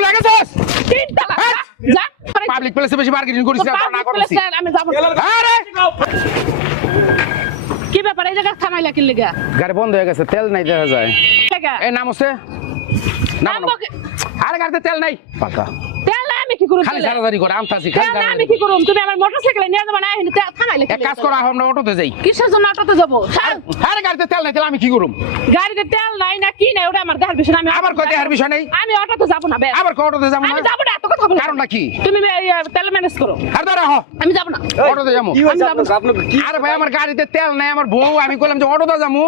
পাগল হয়ে গেছিস? তিন তালাক যা পাবলিক প্লেসে বেশি মার্কেটিং করিস না, না করিস। আমি যাব আরে কি ব্যাপার এই জায়গা থামাইলা কি লাগা গাড়ি বন্ধ হয়ে গেছে, তেল নাই দেখা যায়। এই নাম হচ্ছে আরে গাড়িতে তেল নাই পাকা। তেল আমি কি করব? খালি সারাদারি করে আমতাছি, খালি আমি কি করব? তুমি আমার মোটরসাইকেলে নিয়ে যাবা না, এখানে তেল থামাইলা কি? এক কাজ করো, আমরা অটোতে যাই। কিসের জন্য অটোতে যাব? আরে গাড়িতে তেল নাই, তেল আমি কি করব? গাড়িতে তেল নাই না কি নাই ওটা আমার দেখার বিষয় না। আমি আবার কই দেখার বিষয় নাই? আমি অটোতে যাব না। আবার কই অটোতে যাব না? আমি যাব না, এত কথা বলো। কারণটা কি? তুমি তেল ম্যানেজ করো। আর ধরো হ, আমি যাব না, অটোতে যাবো। কি হইছে আপনার কি? আরে ভাই আমার গাড়িতে তেল নাই, আমার বউ, আমি কইলাম যে অটোতে যাবো,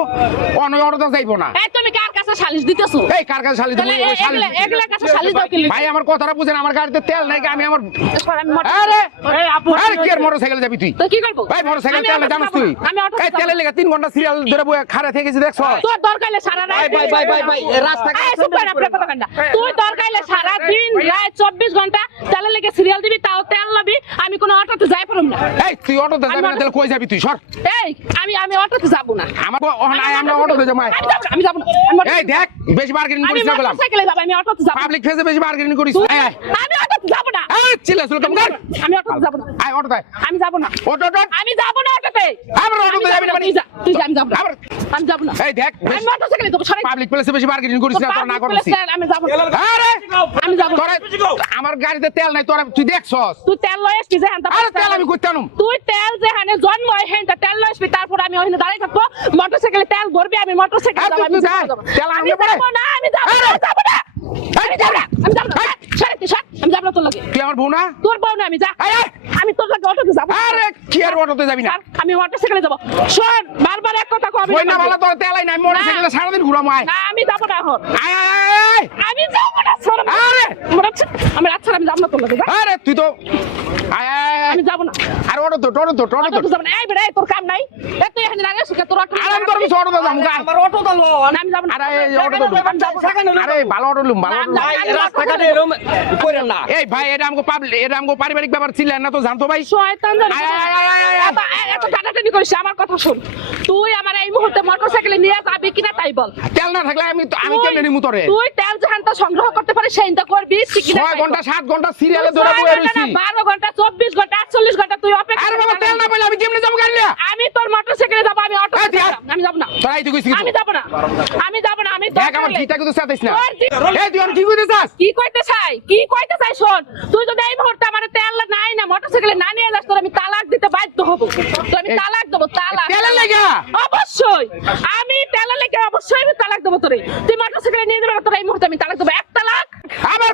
অন্য অটোতে যাইবো না। এই তুমি কার কাছে সালিশ দিতেছো? এই কার কাছে সালিশ দেব? এগুলা কাছে সালিশ দাও কি? ভাই আমার কথাটা বুঝেন, আমার গাড়িতে তেল নাই, আমি আমার আমি আরে এই আপু আরে কি আর মোটরসাইকেলে যাবি তুই? তো কি করব? ভাই মোটরসাইকেল তেল নাই জানিস তুই? আমি অটো এই তেলের লেগে 3 ঘন্টা সিরিয়াল ধরে বসে খাড়া থেকে গেছি, দেখছ? তোর দরকার সারা রাত ভাই রাস্তা এই সুপার আপনার কথা কান্ডা তুই দরকার সারা দিন রাত 24 ঘন্টা তেল লেগে সিরিয়াল দিবি, তাও তেল লবি। আমি কোন অটোতে যাই পারুম না। এই তুই অটোতে যাবি না, তাহলে কই যাবি তুই? সর। এই আমি অটোতে যাব না। আমার আমরা অটোতে যাবো। আমি যাব না। এই দেখ বেশি মার্কেটিং আমি করিস না বললাম। মোটরসাইকেলে যাব, আমি অটোতে যাব। পাবলিক ফেসে বেশি মার্কেটিং করিস। এই আমি অটোতে যাব না। এই চিল্লা শুরু কম কর। আমি অটোতে যাব না। আয় অটোতে। আমি যাব না। Auto auto. আমি যাব না অটোতে। আবার অটোতে যাবি না মানে? তুই যা, আমি যাব না। আবার আমি যাব না। এই দেখ আমি মোটরসাইকেলে যাব, সরাই পাবলিক প্লেসে বেশি মার্কেটিং করিস না, তোর না করিস। আমি যাব না। আরে আমি যাব না। তোরে আমার গাড়িতে তেল নাই, তোরা তুই দেখছস? তুই তেল লয়েস কি জান? আরে তেল আমি কইতানুম। তুই তেল যেখানে জন্ম হেন তেল লয়েস তারপর আমি ওখানে দাঁড়াই থাকবো, মোটরসাইকেলে তেল ভরবি, আমি মোটরসাইকেলে যাব। আমি যাব না। আমি যাব না। আমি যাব না। আমি যাব না। আমি যাব না। আমি যাব না তোর লাগে। তুই আমার বউ না? তোর বউ না, আমি যা। আমি তোর লাগে অটোতে যাব। আরে কি আর অটোতে যাবি না? আমি মোটরসাইকেলে যাব। শোন, বারবার এক কথা কবি ওই না বলা, তোর তেলাই নাই, মোটরসাইকেলে সারাদিন ঘুরাম। আয় না, আমি যাব না এখন। আয় আয়। আমি যাব না। শোন, আরে আমি আচ্ছা আমি যাব না তোর লাগে। আরে তুই তো আয় আয়। আমি যাব না। আর অটোতে যাব না। এই বেড়া, তোর কাম নাই। এ তুই এখানে দাঁড়িয়ে আছিস, তোর অটো। আর আমি তোর কিছু অটোতে যাবো গাই। আমার অটো তো লন। আমি যাব না। আরে এই অটোতে আরে ভালো অটো লুম, ভালো অটো। ভাই রাস্তাঘাটে এরকম কইরেন না। এই ভাই এটা আমগো পাবলিক, এটা আমগো পারিবারিক ব্যাপার ছিল না তো, জানতো ভাই? শয়তান জানি। আয়, আয়, আয়, আয়, আয়। এত টানাটানি করিস, আমার কথা শোন। তুই আমার এই মুহূর্তে মোটরসাইকেলে নিয়ে যাবি কিনা তাই বল। তেল না থাকলে আমি কেমনে নিমু তোরে? তুই তেল যেখানটা সংগ্রহ করতে পারিস সেইটা করবি, ঠিক কিনা? 6 ঘন্টা 7 ঘন্টা সিরিয়ালে ধরে বসে রইছি। 12 ঘন্টা 24 ঘন্টা 48 ঘন্টা তুই অপেক্ষা। আরে বাবা তেল না পেলে আমি কেমনে যাবো গাড়ি নিয়ে? আমি তোর মোটরসাইকেলে যাব, আমি অটো। আমি যাব না। তোরাই তুই কইছিস আমি যাব না। আমি যাব না। আমি দেখ আমার জিটা কিন্তু সাথেছ না। তোর এই তুই আর কি কইতে চাস? কি কইতে চাই? কি কইতে চাই শোন। তুই যদি এই মুহূর্তে আমার তেল নাই না মোটরসাইকেলে না নিয়ে যাস, তোর আমি তালাক দিতে বাধ্য হব। তো আমি তালাক দেব, তালাক। তেলের লাগা? অবশ্যই আমি তেলের লেগে অবশ্যই আমি তালাক দেব তোরে। তুই মোটরসাইকেলে নিয়ে যাবে না, তোর এই মুহূর্তে আমি তালাক দেব। এক তালাক। আবার